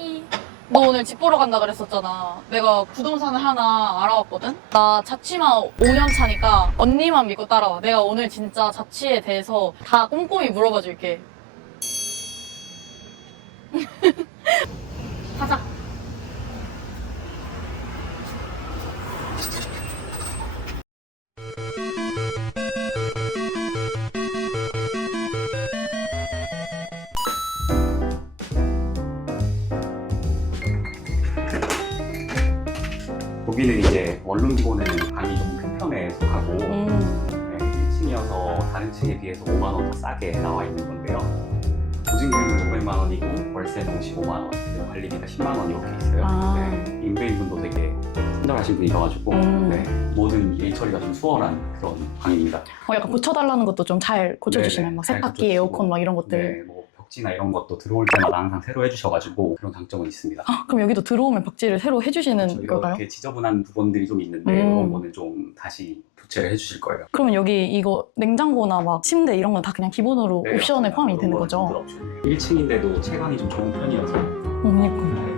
하이. 너 오늘 집 보러 간다 그랬었잖아. 내가 부동산을 하나 알아왔거든? 나 자취만 5년 차니까 언니만 믿고 따라와. 내가 오늘 진짜 자취에 대해서 다 꼼꼼히 물어봐 줄게. 가자. 여기는 이제 원룸 기본에는 방이 좀 큰 편에 속하고 네, 1층이어서 다른 층에 비해서 5만 원 더 싸게 나와 있는 건데요. 보증금은 500만 원이고 월세는 55만 원, 그리고 관리비가 10만 원 이렇게 있어요. 아. 네, 임대인분도 되게 친절하신 분이셔가지고 네, 모든 일 처리가 좀 수월한 그런 방입니다. 약간 고쳐달라는 것도 좀 잘 고쳐주시나요? 네네, 막 잘 세탁기, 고쳐주시고. 에어컨 막 이런 것들. 네, 뭐 벽지나 이런 것도 들어올 때마다 항상 새로 해주셔가지고 그런 장점은 있습니다. 그럼 여기도 들어오면 벽지를 새로 해주시는 저희가 걸까요? 이렇게 지저분한 부분들이 좀 있는데 그런 거는 좀 다시 교체를 해주실 거예요. 그러면 여기 이거 냉장고나 막 침대 이런 건 다 그냥 기본으로 네, 옵션에 포함이 되는 그런 거죠? 거는 1층인데도 체감이 좀 좋은 편이어서 그러니까.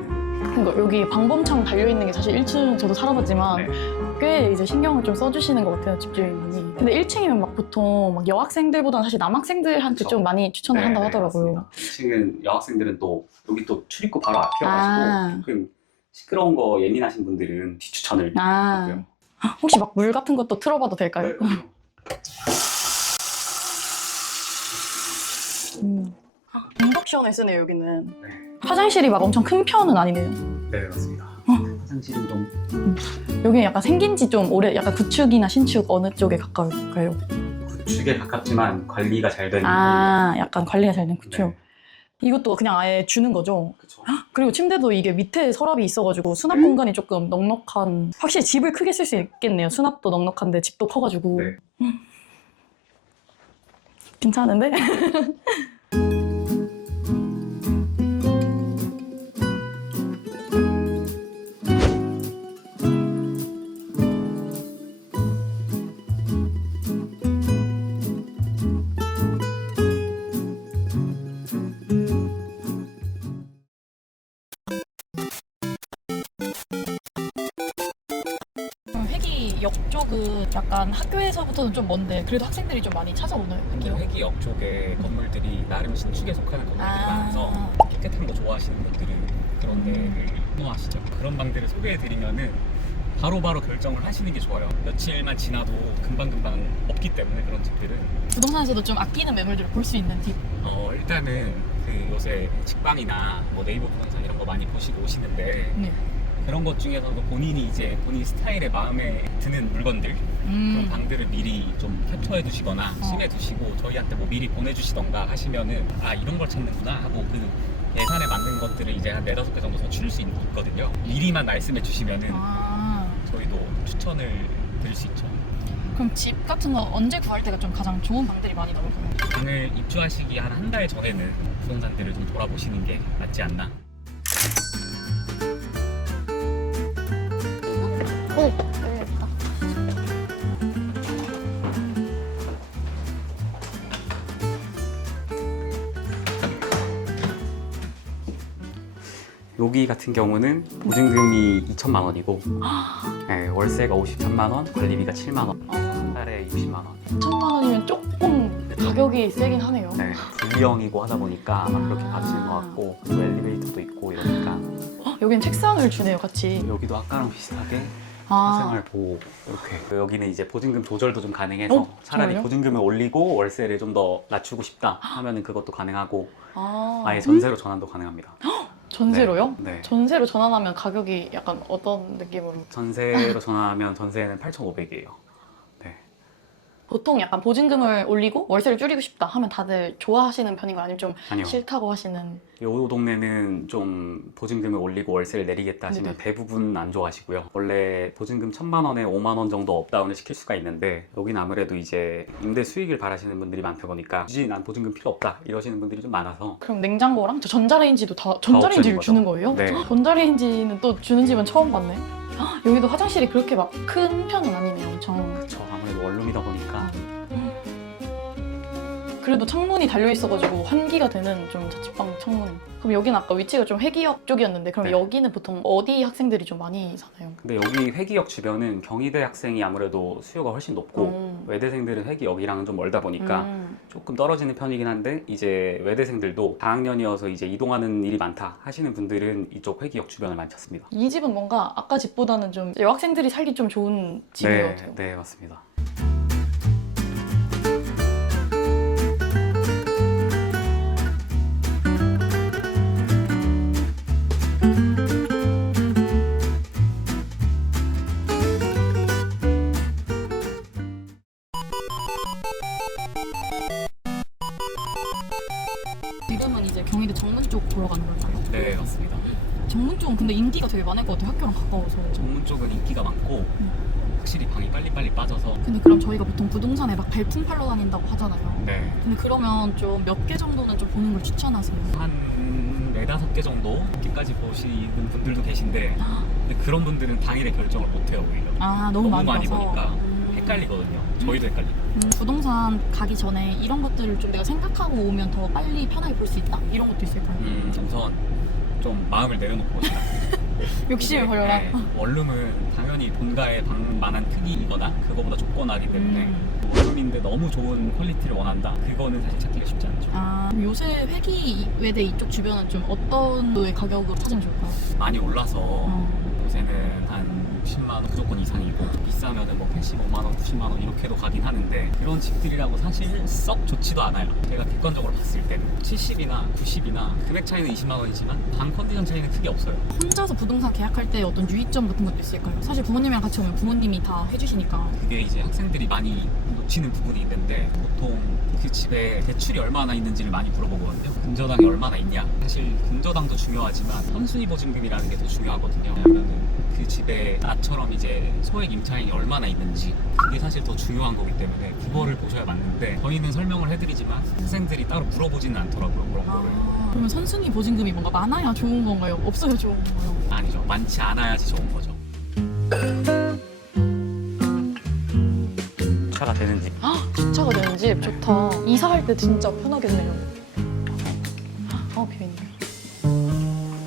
그러니까 여기 방범창 달려있는 게 사실 1층 저도 살아봤지만 네. 꽤 이제 신경을 좀 써주시는 것 같아요, 집주인분이. 근데 1층이면 막 보통 막 여학생들보다는 사실 남학생들한테 그쵸. 좀 많이 추천을 한다고 하더라고요. 1층은 여학생들은 또 여기 또 출입구 바로 앞이어가지고 조금 시끄러운 거 예민하신 분들은 뒷추천을 하고요. 혹시 막 물 같은 것도 틀어봐도 될까요? 네, 그럼요. 인덕션을 쓰네요, 여기는. 네. 화장실이 막 엄청 큰 편은 아니네요. 네, 맞습니다. 화장실은 좀 여기는 약간 생긴 지 좀 오래, 약간 구축이나 신축 어느 쪽에 가까울까요? 구축에 가깝지만 관리가 잘 되는 편입니다. 약간 관리가 잘 된 구축. 네. 이것도 그냥 아예 주는 거죠? 그쵸. 그리고 침대도 이게 밑에 서랍이 있어가지고 수납 공간이 조금 넉넉한. 확실히 집을 크게 쓸 수 있겠네요. 수납도 넉넉한데 집도 커가지고. 네. 괜찮은데? 회기역 쪽은 약간 학교에서부터는 좀 먼데 그래도 학생들이 좀 많이 찾아오나요? 회기역? 회기역 쪽에 건물들이 나름 신축에 속하는 건물들이 많아서 깨끗한 거 좋아하시는 분들은 그런 데를 선호하시죠. 그런 방들을 소개해드리면은 바로바로 결정을 하시는 게 좋아요. 며칠만 지나도 금방금방 없기 때문에 그런 집들은 부동산에서도 좀 아끼는 매물들을 볼 수 있는 팁. 일단은 그 요새 직방이나 뭐 네이버 부동산 이런 거 많이 보시고 오시는데 네. 그런 것 중에서도 본인이 이제 본인 스타일에 마음에 드는 물건들 그런 방들을 미리 좀 캡처해 두시거나 심해 두시고 저희한테 뭐 미리 보내주시던가 하시면은 아 이런 걸 찾는구나 하고 그 예산에 맞는 것들을 이제 한 4-5개 정도 더 줄 수 있거든요. 미리만 말씀해 주시면은 저희도 추천을 드릴 수 있죠. 그럼 집 같은 거 언제 구할 때가 좀 가장 좋은 방들이 많이 나올까요? 방을 입주하시기 한 달 전에는 부동산들을 좀 돌아보시는 게 맞지 않나. 오, 열렸다. 여기 같은 경우는 보증금이 2천만 원이고 네, 월세가 53만 원, 관리비가 7만 원, 한 달에 60만 원. 1,000만 원이면 조금 가격이 세긴 하네요. 네, V형이고 하다 보니까 아마 그렇게 받으시는 것 같고 또 엘리베이터도 있고 이러니까 여긴 책상을 주네요, 같이. 여기도 아까랑 비슷하게 사생활 보호 이렇게. 여기는 이제 보증금 조절도 좀 가능해서 차라리 정말요? 보증금을 올리고 월세를 좀 더 낮추고 싶다 하면은 그것도 가능하고 아, 아예 전세로 전환도 가능합니다. 전세로요? 네. 전세로 전환하면 가격이 약간 어떤 느낌으로? 전세로 전환하면 전세는 8,500이에요. 네. 보통 약간 보증금을 올리고 월세를 줄이고 싶다 하면 다들 좋아하시는 편인가요? 아니면 좀 아니요. 싫다고 하시는? 요 동네는 좀 보증금을 올리고 월세를 내리겠다 하시면 네네. 대부분 안 좋아하시고요. 원래 보증금 1,000만 원에 5만 원 정도 업다운을 시킬 수가 있는데 여긴 아무래도 이제 임대 수익을 바라시는 분들이 많다 보니까 굳이 난 보증금 필요 없다 이러시는 분들이 좀 많아서 그럼 냉장고랑 저 전자레인지도 다 전자레인지를 없어진 주는 거죠. 거예요? 네. 전자레인지는 또 주는 집은 처음 봤네. 여기도 화장실이 그렇게 막 큰 편은 아니네요, 엄청. 그쵸. 아무래도 원룸이다 보니까 그래도 창문이 달려있어가지고 환기가 되는 좀 자취방 창문. 그럼 여기는 아까 위치가 좀 회기역 쪽이었는데 그럼 네. 여기는 보통 어디 학생들이 좀 많이 사나요? 근데 여기 회기역 주변은 경희대 학생이 아무래도 수요가 훨씬 높고 외대생들은 회기역이랑은 좀 멀다 보니까 조금 떨어지는 편이긴 한데 이제 외대생들도 4학년이어서 이제 이동하는 일이 많다 하시는 분들은 이쪽 회기역 주변을 많이 찾습니다. 이 집은 뭔가 아까 집보다는 좀 여학생들이 살기 좀 좋은 집인 것 같아요. 네, 맞습니다. 지금은 이제 경희대 정문 쪽 보러 가는 걸까요? 네, 맞습니다. 정문 쪽은 근데 인기가 되게 많을 것 같아요. 학교랑 가까워서. 정문 쪽은 인기가 많고 확실히 방이 빨리빨리 빠져서 근데 그럼 저희가 보통 부동산에 막 발품 팔러 다닌다고 하잖아요. 네, 근데 그러면 좀 몇 개 정도는 좀 보는 걸 추천하세요? 한 4-5개 정도 여기까지 보시는 분들도 계신데 근데 그런 분들은 당일에 결정을 못해요 오히려. 아, 너무 많이 봐서. 보니까 헷갈리거든요. 저희도 헷갈리고. 부동산 가기 전에 이런 것들을 좀 내가 생각하고 오면 더 빨리 편하게 볼 수 있다? 이런 것도 있을까요? 우선 좀 마음을 내려놓고 보시다. 욕심을 버려라. 원룸은 당연히 본가의 방만한 크기이거나 그거보다 좁거나하기 때문에 원룸인데 너무 좋은 퀄리티를 원한다? 그거는 사실 찾기가 쉽지 않죠. 아, 요새 회기 외대 이쪽 주변은 좀 어떤 류의 가격으로 찾으면 좋을까요? 많이 올라서 요새는 한 60만 원 무조건 이상이고 비싸면은 뭐 85만 원, 90만 원 이렇게도 가긴 하는데 그런 집들이라고 사실 썩 좋지도 않아요. 제가 객관적으로 봤을 때는 70이나 90이나 금액 차이는 20만 원이지만 방 컨디션 차이는 크게 없어요. 혼자서 부동산 계약할 때 어떤 유의점 같은 것도 있을까요? 사실 부모님이랑 같이 오면 부모님이 다 해주시니까. 그게 이제 학생들이 많이 놓치는 부분이 있는데 보통 그 집에 대출이 얼마나 있는지를 많이 물어보거든요. 근저당이 얼마나 있냐. 사실 근저당도 중요하지만 선순위 보증금이라는 게 더 중요하거든요. 왜냐하면 그 집에 나처럼 이제 소액 임차인이 얼마나 있는지 그게 사실 더 중요한 거기 때문에 그거를 보셔야 맞는데 저희는 설명을 해드리지만 학생들이 따로 물어보지는 않더라고요. 그런 거를. 그러면 선순위 보증금이 뭔가 많아야 좋은 건가요? 없어야 좋은 건가요? 아니죠. 많지 않아야지 좋은 거죠. 주차가 되는 집. 주차가 되는 집 좋다. 이사할 때 진짜 편하겠네요. 비어있네.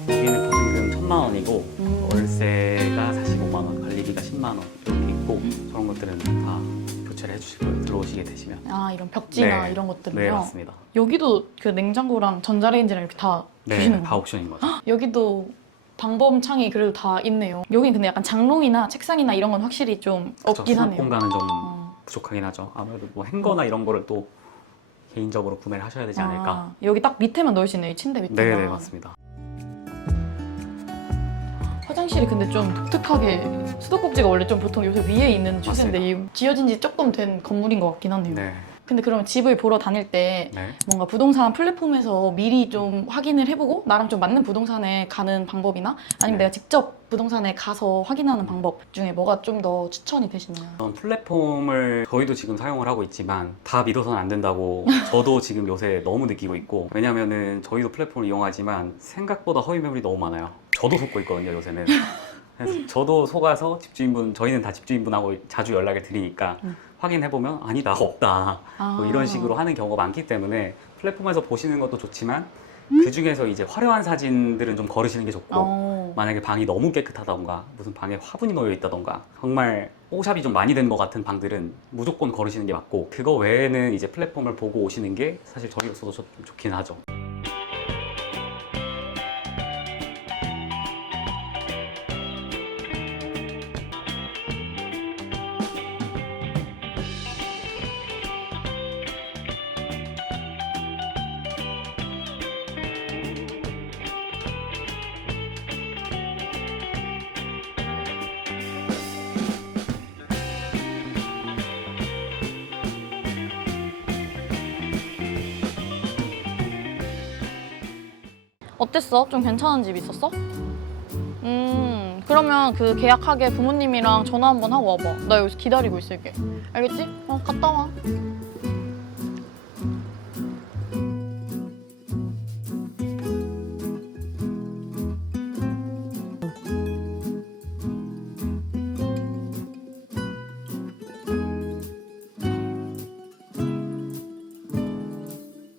여기는 보증금 1,000만 원이고 월세가 45만 원, 관리비가 10만 원 이렇게 있고 저런 것들은 다 교체를 해주실 거예요. 들어오시게 되시면. 아, 이런 벽지나 네. 이런 것들은요? 네, 맞습니다. 여기도 그 냉장고랑 전자레인지랑 이렇게 다 네, 주시는 다 거예요? 옵션인 거죠. 여기도 방범 창이 그래도 다 있네요. 여긴 근데 약간 장롱이나 책상이나 이런 건 확실히 좀 없긴 수납 하네요. 공간은 좀 부족하긴 하죠. 아무래도 뭐 행거나 이런 거를 또 개인적으로 구매를 하셔야 되지 않을까. 여기 딱 밑에만 넣을 수 있네요. 이 침대 밑에만. 네, 맞습니다. 화장실이 근데 좀 독특하게 수도꼭지가 원래 좀 보통 요새 위에 있는 추세인데 이 지어진 지 조금 된 건물인 것 같긴 하네요. 네. 근데 그러면 집을 보러 다닐 때 네. 뭔가 부동산 플랫폼에서 미리 좀 확인을 해보고 나랑 좀 맞는 부동산에 가는 방법이나 아니면 네. 내가 직접 부동산에 가서 확인하는 방법 중에 뭐가 좀 더 추천이 되시나요? 그런 플랫폼을 저희도 지금 사용을 하고 있지만 다 믿어서는 안 된다고 저도 지금 요새 너무 느끼고 있고 왜냐면은 저희도 플랫폼을 이용하지만 생각보다 허위 매물이 너무 많아요. 저도 속고 있거든요 요새는. 그래서 저도 속아서 집주인분 저희는 다 집주인분하고 자주 연락을 드리니까 확인해보면 아니다 없다 뭐 이런 식으로 하는 경우가 많기 때문에 플랫폼에서 보시는 것도 좋지만 그 중에서 이제 화려한 사진들은 좀 거르시는 게 좋고 만약에 방이 너무 깨끗하다던가 무슨 방에 화분이 놓여 있다던가 정말 뽀샵이 좀 많이 된 것 같은 방들은 무조건 거르시는 게 맞고 그거 외에는 이제 플랫폼을 보고 오시는 게 사실 저희로서도 좀 좋긴 하죠. 어땠어? 좀 괜찮은 집 있었어? 그러면 그 계약하게 부모님이랑 전화 한번 하고 와봐. 나 여기서 기다리고 있을게. 알겠지? 갔다 와.